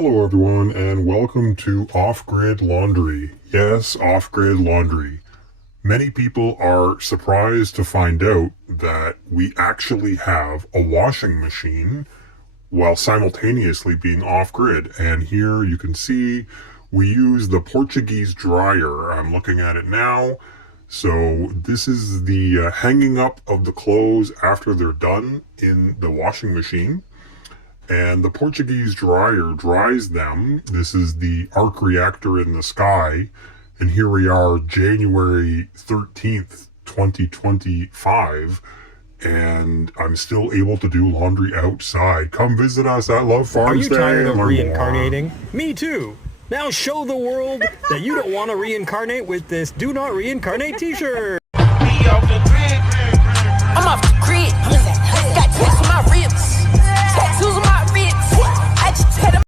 Hello everyone and welcome to Off-Grid Laundry. Yes, off-grid laundry. Many people are surprised to find out that we actually have a washing machine while simultaneously being off-grid. And here you can see we use the Portuguese dryer. I'm looking at it now. So this is the hanging up of the clothes after they're done in the washing machine. And the Portuguese dryer dries them. This is the arc reactor in the sky. And here we are, January 13th, 2025. And I'm still able to do laundry outside. Come visit us at Love Farmstay. Are you tired of and learn reincarnating? more. Me too. Now show the world that you don't want to reincarnate with this Do Not Reincarnate t-shirt.